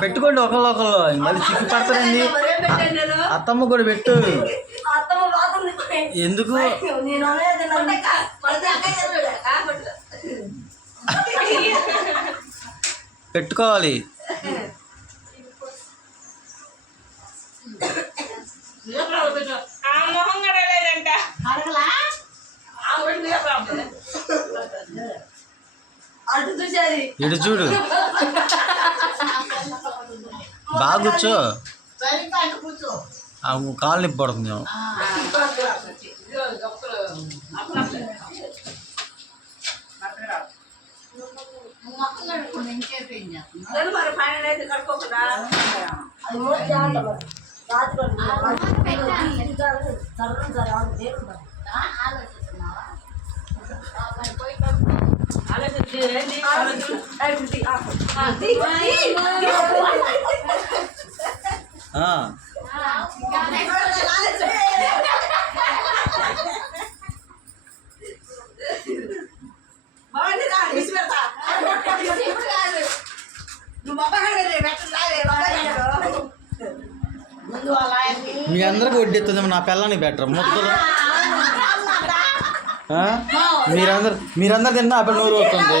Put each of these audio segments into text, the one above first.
పెట్టుకోండి ఒకళ్ళు మళ్ళీ చిక్కు పడతారండి. అత్తమ్మ కూడా పెట్టు. ఎందుకు పెట్టుకోవాలి? ఇటు చూడు, బాగా కూర్చో. కాలు నొప్పి పడుతుంది. మీ అందరికి వడ్డీస్తుంది, నా పిల్లానికి బెటర్ ముద్దలు. మీరందరు తిన్నా అప్పుడు నూరు వస్తుంది.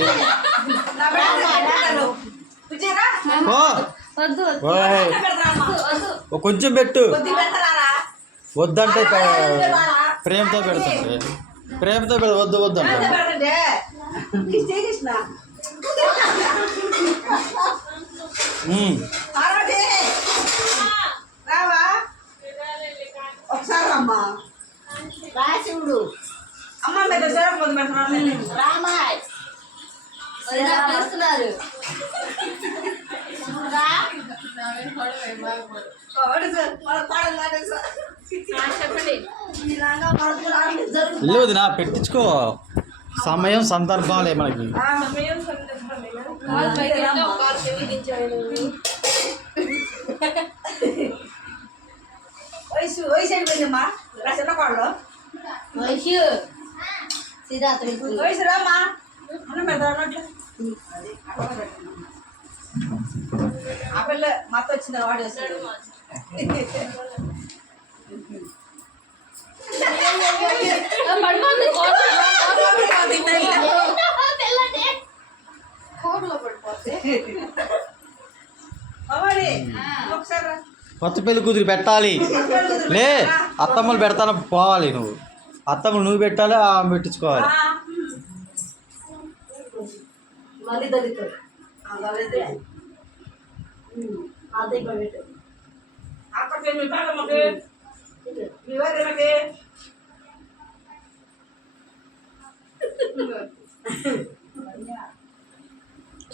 కొంచెం పెట్టు. వద్దంటే ప్రేమతో పెడుతుంది. ప్రేమతో వద్దు వద్దు అంటే లేదు నా పెట్టించుకో. సమయం సందర్భాలే మనకి. ఆ పిల్ల మత వచ్చింది వాడు కొత్త పెళ్లి కూతురు పెట్టాలి. లే అత్తమ్మలు పెడతాను పోవాలి. నువ్వు అత్తమ్మలు నువ్వు పెట్టాలి, ఆమె పెట్టించుకోవాలి.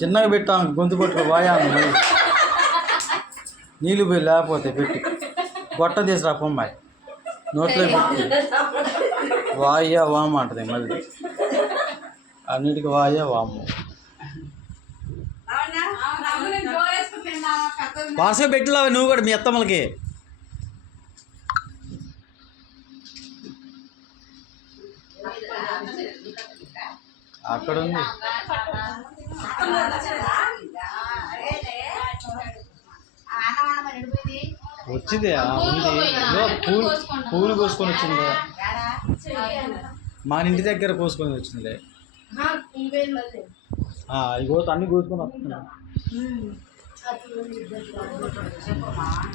చిన్నగా పెట్టాను, గొంతు పట్టుకో. వాయాను నీళ్ళు పోయి లేకపోతే పెట్టి గొట్ట తీసి పొమ్మాయి నోట్లో పెట్టి వాయ్యా వామ అంటది. మళ్ళీ అన్నిటికీ వాయ్యా వాము. వరుసగా పెట్టిలావు నువ్వు కూడా మీ అత్తమ్మలకి. అక్కడ ఉంది వచ్చింది ఉంది. పూలు కోసుకొని వచ్చింది. మా ఇంటి దగ్గర కోసుకొని వచ్చిందిలే. ఇగో అన్ని కోసుకొని వస్తున్నా.